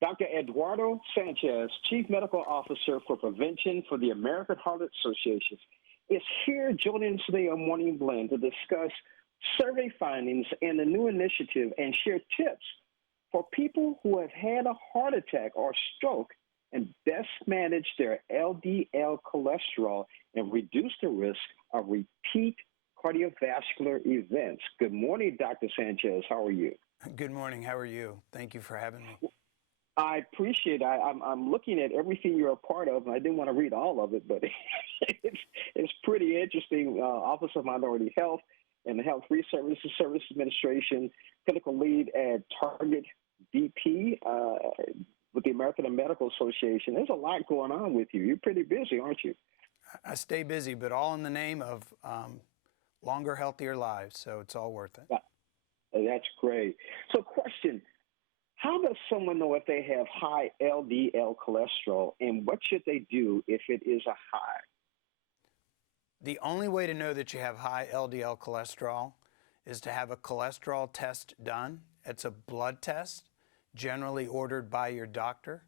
Dr. Eduardo Sanchez, Chief Medical Officer for Prevention for the American Heart Association, is here joining us today on Morning Blend to discuss survey findings and the new initiative and share tips for people who have had a heart attack or stroke and best manage their LDL cholesterol and reduce the risk of repeat cardiovascular events. Good morning, Dr. Sanchez. How are you? Good morning. How are you? Thank you for having me. I appreciate it. I'm looking at everything you're a part of, and I didn't want to read all of it, but it's pretty interesting. Office of Minority Health and the Health Service Administration, clinical lead at Target DP with the American Medical Association. There's a lot going on with you. You're pretty busy, aren't you? I stay busy, but all in the name of longer, healthier lives, so it's all worth it. That's great. So question, how does someone know if they have high LDL cholesterol, and what should they do if it is a high? The only way to know that you have high LDL cholesterol is to have a cholesterol test done. It's a blood test, generally ordered by your doctor.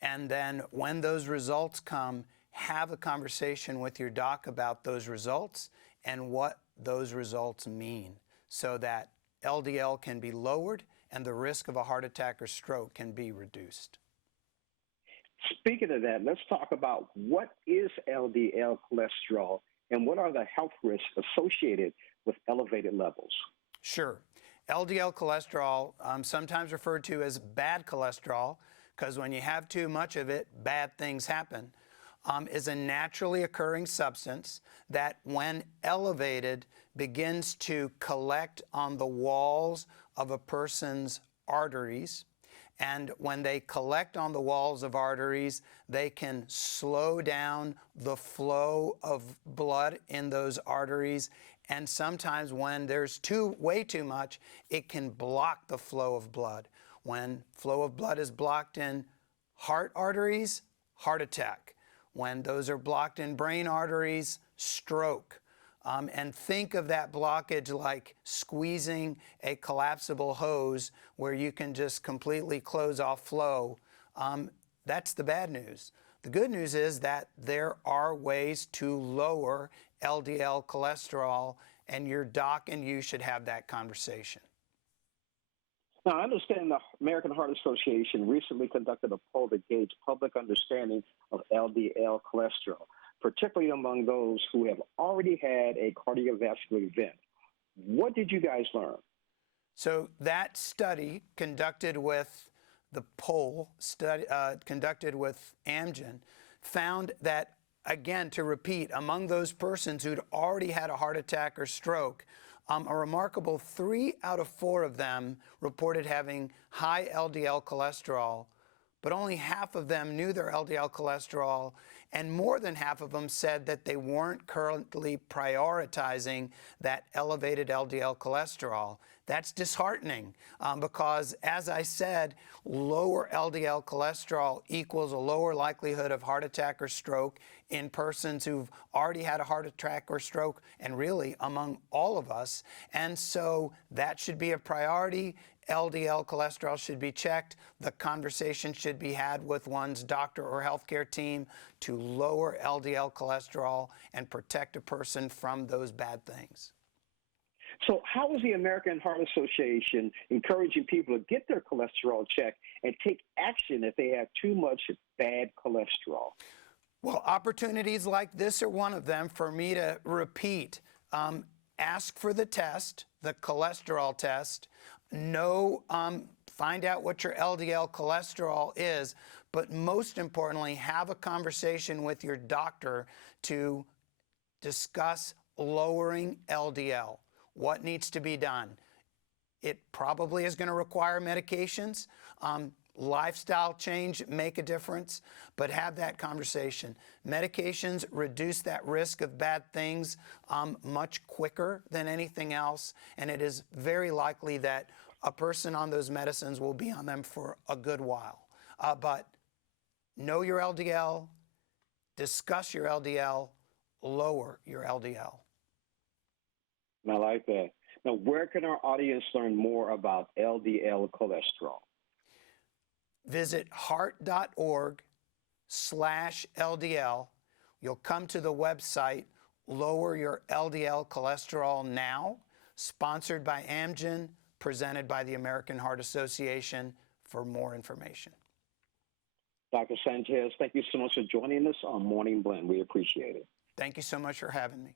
And then when those results come, have a conversation with your doc about those results and what those results mean so that LDL can be lowered and the risk of a heart attack or stroke can be reduced. Speaking of that, let's talk about what is LDL cholesterol and what are the health risks associated with elevated levels? Sure. LDL cholesterol, sometimes referred to as bad cholesterol, because when you have too much of it, bad things happen, is a naturally occurring substance that, when elevated, begins to collect on the walls of a person's arteries. And when they collect on the walls of arteries, they can slow down the flow of blood in those arteries. And sometimes when there's way too much, it can block the flow of blood. When flow of blood is blocked in heart arteries, heart attack. When those are blocked in brain arteries, stroke. And think of that blockage like squeezing a collapsible hose where you can just completely close off flow. That's the bad news. The good news is that there are ways to lower LDL cholesterol, and your doc and you should have that conversation. Now, I understand the American Heart Association recently conducted a poll that gauged public understanding of LDL cholesterol, particularly among those who have already had a cardiovascular event. What did you guys learn? So that study conducted with the poll, conducted with Amgen, found that, again, to repeat, among those persons who'd already had a heart attack or stroke, a remarkable 3 out of 4 of them reported having high LDL cholesterol, but only half of them knew their LDL cholesterol, and more than half of them said that they weren't currently prioritizing that elevated LDL cholesterol. That's disheartening because, as I said, lower LDL cholesterol equals a lower likelihood of heart attack or stroke in persons who've already had a heart attack or stroke, and really among all of us. And so that should be a priority. LDL cholesterol should be checked. The conversation should be had with one's doctor or healthcare team to lower LDL cholesterol and protect a person from those bad things. So how is the American Heart Association encouraging people to get their cholesterol checked and take action if they have too much bad cholesterol? Well, opportunities like this are one of them for me to repeat. Ask for the test, the cholesterol test. Find out what your LDL cholesterol is, but most importantly, have a conversation with your doctor to discuss lowering LDL. What needs to be done? It probably is going to require medications. Lifestyle change make a difference, but have that conversation. Medications reduce that risk of bad things much quicker than anything else, and it is very likely that a person on those medicines will be on them for a good while. But know your LDL, discuss your LDL, lower your LDL. I like that. Now, where can our audience learn more about LDL cholesterol? visit heart.org/LDL. You'll come to the website Lower Your LDL Cholesterol Now, sponsored by Amgen, presented by the American Heart Association, for more information. Dr. Sanchez, thank you so much for joining us on Morning Blend. We appreciate it. Thank you so much for having me.